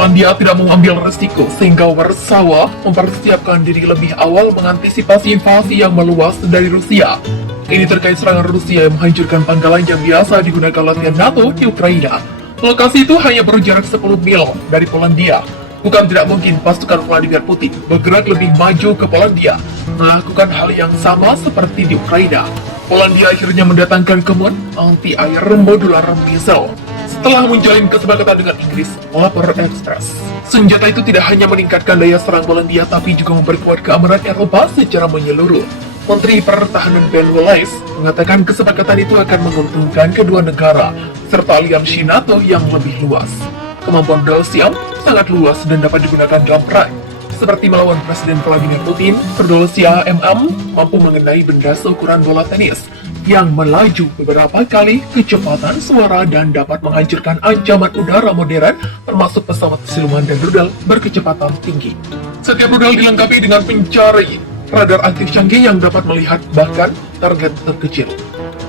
Polandia tidak mengambil resiko sehingga Warsawa mempersiapkan diri lebih awal mengantisipasi invasi yang meluas dari Rusia. Ini terkait serangan Rusia yang menghancurkan pangkalan yang biasa digunakan latihan NATO di Ukraina. Lokasi itu hanya berjarak 10 mil dari Polandia. Bukan tidak mungkin pasukan Vladimir Putin bergerak lebih maju ke Polandia, melakukan hal yang sama seperti di Ukraina. Polandia akhirnya mendatangkan kemun anti-air modular missile setelah menjalin kesepakatan dengan Inggris, lapor Express. Senjata itu tidak hanya meningkatkan daya serang Polandia, tapi juga memperkuat keamanan Eropa secara menyeluruh. Menteri Pertahanan Ben Wallace mengatakan kesepakatan itu akan menguntungkan kedua negara, serta aliansi NATO yang lebih luas. Kemampuan Rusia sangat luas dan dapat digunakan dalam perang. Seperti melawan Presiden Vladimir Putin, Rusia mampu mengenai benda seukuran bola tenis yang melaju beberapa kali kecepatan suara dan dapat menghancurkan ancaman udara modern termasuk pesawat siluman dan rudal berkecepatan tinggi. Setiap rudal dilengkapi dengan pencari radar aktif canggih yang dapat melihat bahkan target terkecil.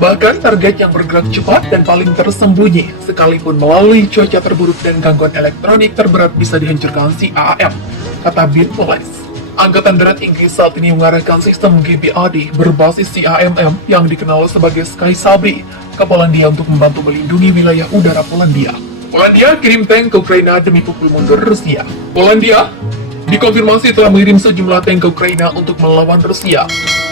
Bahkan target yang bergerak cepat dan paling tersembunyi, sekalipun melalui cuaca terburuk dan gangguan elektronik terberat bisa dihancurkan CAM, kata Ben Wallace. Angkatan Darat Inggris saat ini mengarahkan sistem GBAD berbasis CAMM yang dikenal sebagai Sky Sabri ke Polandia untuk membantu melindungi wilayah udara Polandia. Polandia kirim tank ke Ukraina demi pukul mundur Rusia. Polandia dikonfirmasi telah mengirim sejumlah tank ke Ukraina untuk melawan Rusia.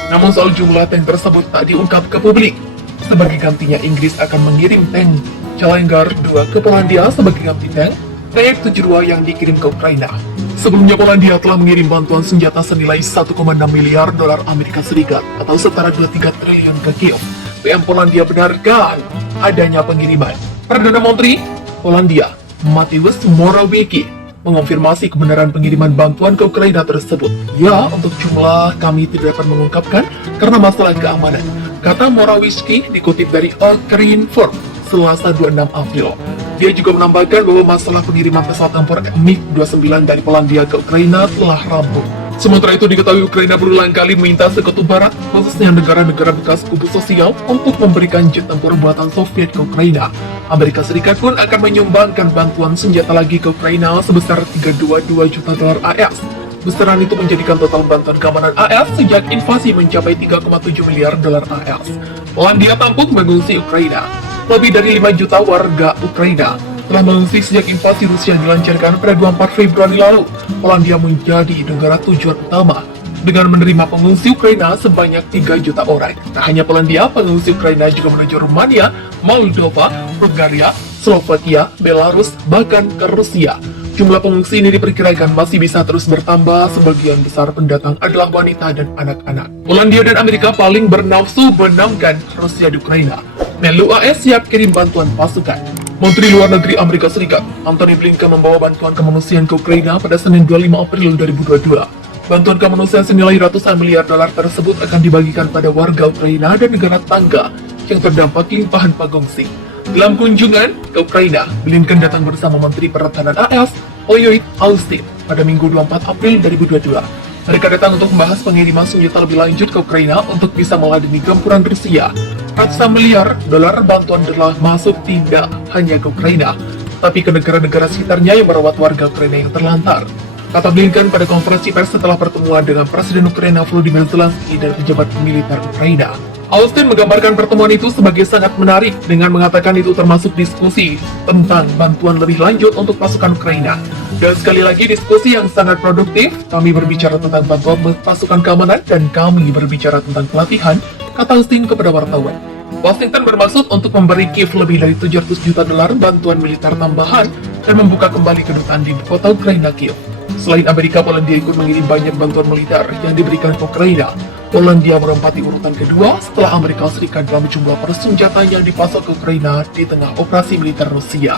Namun soal jumlah tank tersebut tak diungkap ke publik. Sebagai gantinya, Inggris akan mengirim tank Challenger 2 ke Polandia sebagai ganti tank T-72 yang dikirim ke Ukraina. Sebelumnya, Polandia telah mengirim bantuan senjata senilai 1,6 miliar dolar Amerika Serikat atau setara 23 triliun ke Kiev. PM Polandia benarkan adanya pengiriman. Perdana Menteri Polandia, Mateusz Morawiecki, mengonfirmasi kebenaran pengiriman bantuan ke Ukraina tersebut. Ya, untuk jumlah kami tidak dapat mengungkapkan karena masalah keamanan, kata Morawiecki dikutip dari Ukrinform Selasa 26 April. Dia juga menambahkan bahwa masalah pengiriman pesawat tempur MiG-29 dari Polandia ke Ukraina telah rampung. Sementara itu diketahui Ukraina berulang kali meminta Sekutu Barat, khususnya negara-negara bekas kubu sosial, untuk memberikan jet tempur buatan Soviet ke Ukraina. Amerika Serikat pun akan menyumbangkan bantuan senjata lagi ke Ukraina sebesar 322 juta dolar AS. Besaran itu menjadikan total bantuan keamanan AS sejak invasi mencapai 3,7 miliar dolar AS. Polandia tampuk mengungsi Ukraina. Lebih dari 5 juta warga Ukraina telah mengungsi sejak invasi Rusia dilancarkan pada 24 Februari lalu. Polandia menjadi negara tujuan utama dengan menerima pengungsi Ukraina sebanyak 3 juta orang. Tak hanya Polandia, pengungsi Ukraina juga menuju Rumania, Moldova, Bulgaria, Slovakia, Belarus, bahkan ke Rusia. Jumlah pengungsi ini diperkirakan masih bisa terus bertambah, sebagian besar pendatang adalah wanita dan anak-anak. Polandia dan Amerika paling bernafsu menangkan Rusia di Ukraina. Menlu AS siap kirim bantuan pasukan. Menteri Luar Negeri Amerika Serikat, Antony Blinken, membawa bantuan kemanusiaan ke Ukraina pada Senin 25 April 2022. Bantuan kemanusiaan senilai ratusan miliar dolar tersebut akan dibagikan pada warga Ukraina dan negara tetangga yang terdampak limpahan pengungsi. Dalam kunjungan ke Ukraina, Blinken datang bersama Menteri Pertahanan AS, Lloyd Austin, pada Minggu 24 April 2022. Mereka datang untuk membahas pengiriman senjata lebih lanjut ke Ukraina untuk bisa meladeni gempuran Rusia. Ratusan miliar dolar bantuan telah masuk tidak hanya ke Ukraina, tapi ke negara-negara sekitarnya yang merawat warga Ukraina yang terlantar. Kata Blinken pada konferensi pers setelah pertemuan dengan Presiden Ukraina Volodymyr Zelensky dan pejabat militer Ukraina. Austin menggambarkan pertemuan itu sebagai sangat menarik dengan mengatakan itu termasuk diskusi tentang bantuan lebih lanjut untuk pasukan Ukraina. Dan sekali lagi diskusi yang sangat produktif, kami berbicara tentang bantuan pasukan keamanan dan kami berbicara tentang pelatihan, kata Austin kepada wartawan. Washington bermaksud untuk memberi Kiev lebih dari 700 juta dolar bantuan militer tambahan dan membuka kembali kedutaan di kota Ukraina Kiev. Selain Amerika, Polandia ikut mengirim banyak bantuan militer yang diberikan ke Ukraina. Polandia menempati urutan kedua setelah Amerika Serikat dalam jumlah persenjataan yang dipasok ke Ukraina di tengah operasi militer Rusia.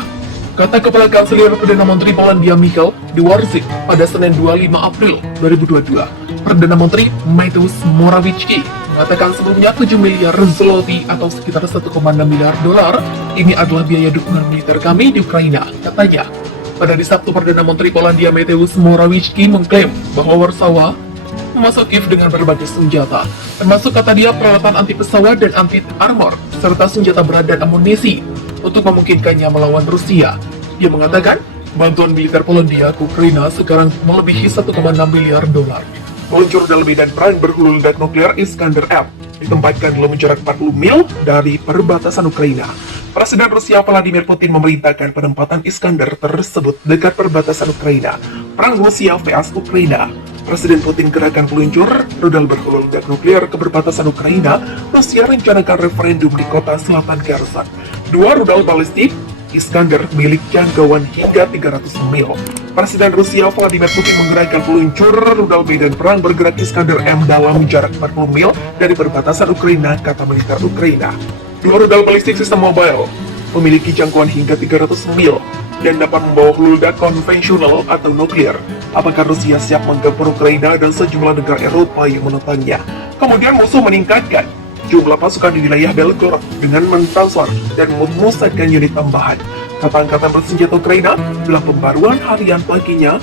Kata Kepala Kanselir Perdana Menteri Polandia Michał Dworczyk pada Senin 25 April 2022. Perdana Menteri Mateusz Morawiecki mengatakan sebelumnya 7 miliar zloty atau sekitar 1,6 miliar dolar ini adalah biaya dukungan militer kami di Ukraina, katanya. Pada hari Sabtu, Perdana Menteri Polandia Mateusz Morawiecki mengklaim bahwa Warsawa memasok Kiev dengan berbagai senjata, termasuk kata dia peralatan anti pesawat dan anti armor, serta senjata berat dan amunisi untuk memungkinkannya melawan Rusia. Dia mengatakan, Bantuan militer Polandia ke Ukraina sekarang melebihi 1,6 miliar dolar. Meluncur dalam medan perang berhulu ledak nuklir Iskander-M ditempatkan dalam jarak 40 mil dari perbatasan Ukraina. Presiden Rusia Vladimir Putin memerintahkan penempatan Iskander tersebut dekat perbatasan Ukraina. Perang Rusia vs Ukraina. Presiden Putin gerakan peluncur rudal berhulu ledak nuklir ke perbatasan Ukraina. Rusia rencanakan referendum di kota selatan Kherson. Dua rudal balistik Iskander milik jangkauan hingga 300 mil. Presiden Rusia Vladimir Putin menggerakkan peluncur rudal medan perang bergerak Iskander-M dalam jarak 40 mil dari perbatasan Ukraina, kata militer Ukraina. Dua rudal balistik sistem mobile memiliki jangkauan hingga 300 mil dan dapat membawa hulu ledak konvensional atau nuklir. Apakah Rusia siap menggempur Ukraina dan sejumlah negara Eropa yang menentangnya? Kemudian musuh meningkatkan jumlah pasukan di wilayah Belgorod dengan mentransfer dan memusatkan unit tambahan. Kata Angkatan Bersenjata Ukraina dalam pembaruan harian paginya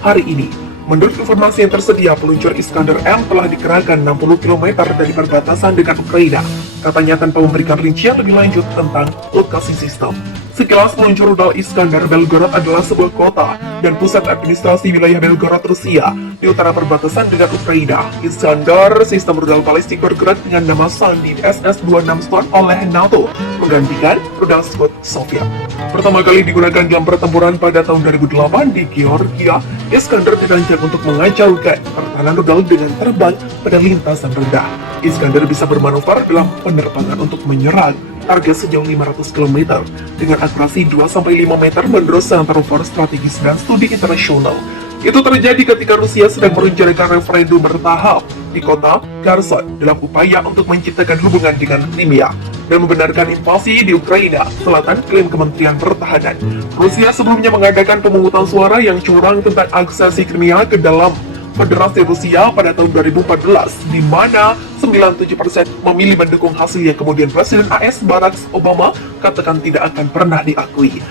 hari ini. Menurut informasi yang tersedia, peluncur Iskander-M telah dikerahkan 60 km dari perbatasan dengan Ukraina. Katanya tanpa memberikan rincian lebih lanjut tentang lokasi sistem. Sekilas peluncur rudal Iskander, Belgorod adalah sebuah kota dan pusat administrasi wilayah Belgorod, Rusia, di utara perbatasan dengan Ukraina. Iskander, sistem rudal balistik bergerak dengan nama sandi SS-26 Storm oleh NATO, menggantikan rudal Scud Soviet. Pertama kali digunakan dalam pertempuran pada tahun 2008 di Georgia, Iskander dirancang untuk mengacaukan pertahanan rudal dengan terbang pada lintasan rendah. Iskander bisa bermanuver dalam penerbangan untuk menyerang target sejauh 500 km dengan akurasi 2-5 meter menurut Center for Strategis dan Studi Internasional. Itu terjadi ketika Rusia sedang merencanakan referendum bertahap di kota Kherson dalam upaya untuk menciptakan hubungan dengan Crimea dan membenarkan invasi di Ukraina Selatan, klaim Kementerian Pertahanan. Rusia sebelumnya mengadakan pemungutan suara yang curang tentang aksesi Crimea ke dalam Federasi Rusia pada tahun 2014, di mana 97% memilih mendukung hasil yang kemudian Presiden AS Barack Obama katakan tidak akan pernah diakui.